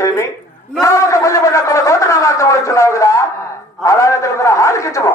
ఏమి? నువ్వు ఒక పది పడ్డ కొన్ని కోట్ల నామార్థం వచ్చినావు కదా? అలాగే తెలుగు ఆలకించము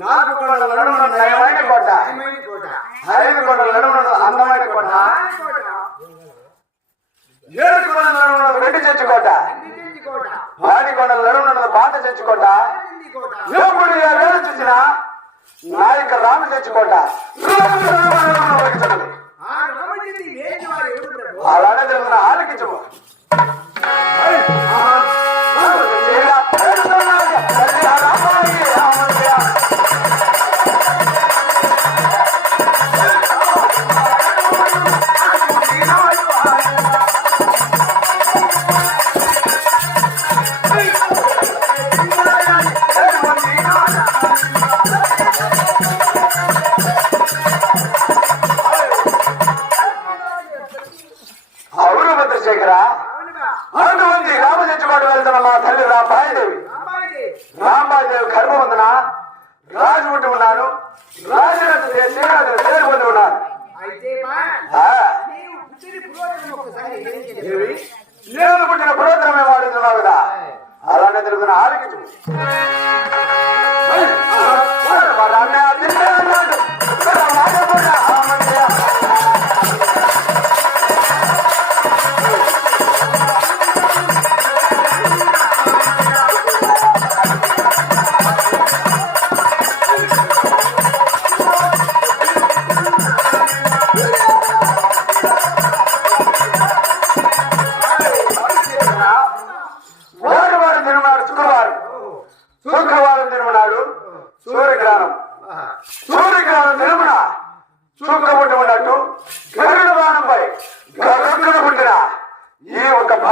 నాకు కూడా కోట. అందమైన కోట. ఏడు కూడా నడుమ రెండు చర్చి కోట. వాడి కూడా నడుమ బాట చర్చి కోట. ఎప్పుడు ఏడు చూసిన నా యొక్క రాముడు చర్చి అలానే తెలుగు ఆలకించము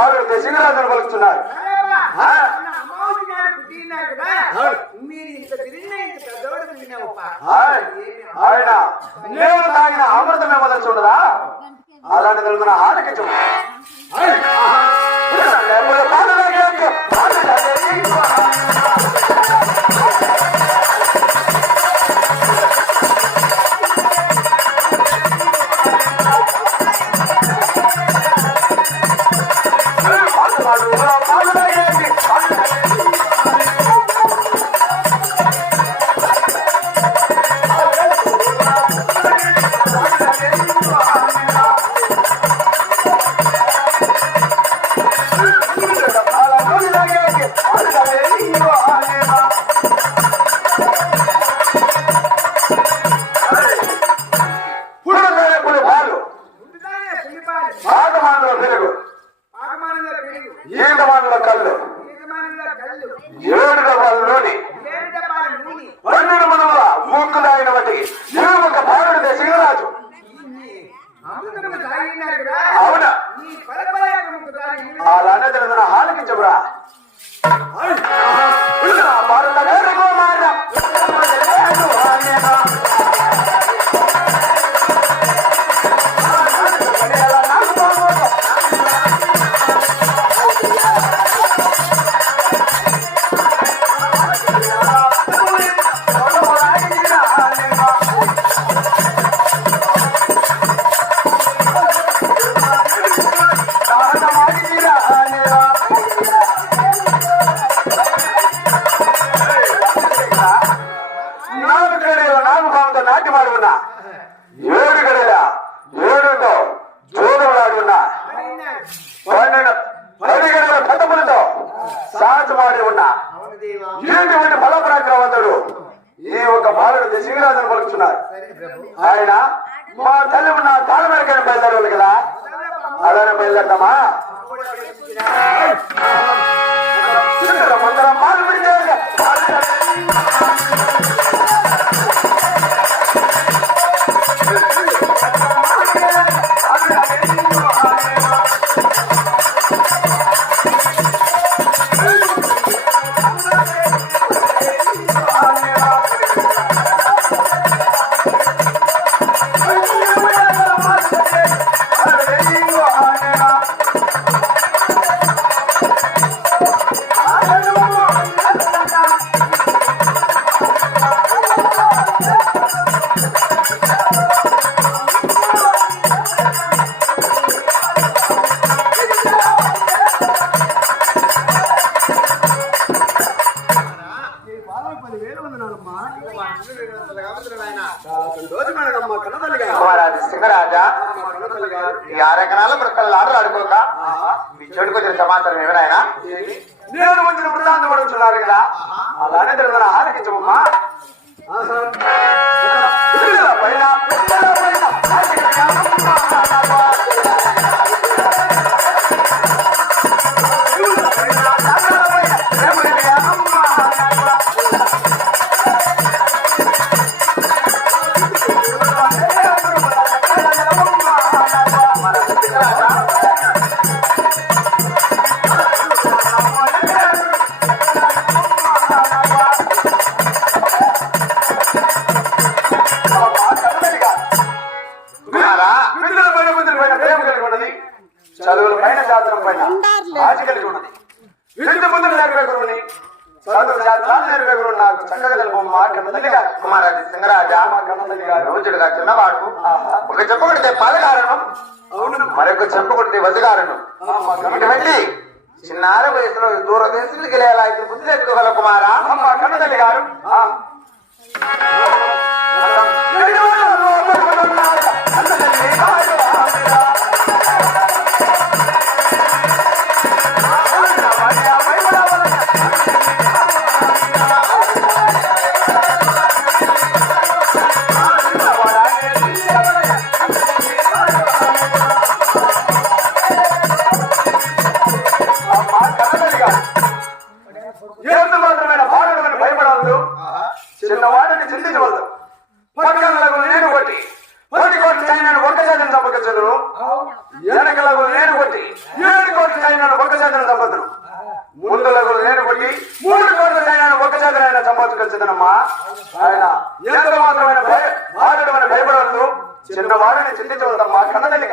వాళ్ళు దశగరాజులు పలుకుతున్నారు. ఆయన నేను తాగిన అమృతం ఏమదలుచుండదా అలాంటిది మన ఆటకి చూడ. ఈడవాళ్ళ కళ్ళు. ఏడుగా వాళ్ళలోని మీ చెడుకు వచ్చిన సమాచారం ఎవరైనా నేను వచ్చిన వృత్తాంతం పడుతున్నారు కదా అలానే తెలుగున ఆలకించమ్మా పైన వినాలా? ఆశ కలిగి ఉన్నది. విద్య నాకు చక్కగా కుమారాజు సింగరాజా రోజుడుగా చిన్నవాడు. ఒక చెప్పబడితే పాదకారణం అవును. మరొక చెప్పబడితే వదిగారణం ఇటువంటి చిన్నార వయసులో దూర దేశాలకు వెళ్ళేలా బుద్ధి తెచ్చుకోగల కుమారా? మా కన్న తల్లి గారు పక్కలకు నేను కొట్టి పది కోట్ల చైనాను ఒక్క శాతం చంపకచ్చదును వెనకలకు నేను కొట్టి ఏడు కోట్ల చైనాను ఒక్క శాతం చంపదును ముందులకు నేను కొట్టి మూడు కోట్ల చైనాను ఒక్క శాతం ఆయన చంపకచ్చదనమ్మా ఆయన ఎంత మాత్రమైన భయ బాలుడమని భయపడవద్దు. చిన్నవాడిని చింతించవద్దమ్మా. కన్నదల్లి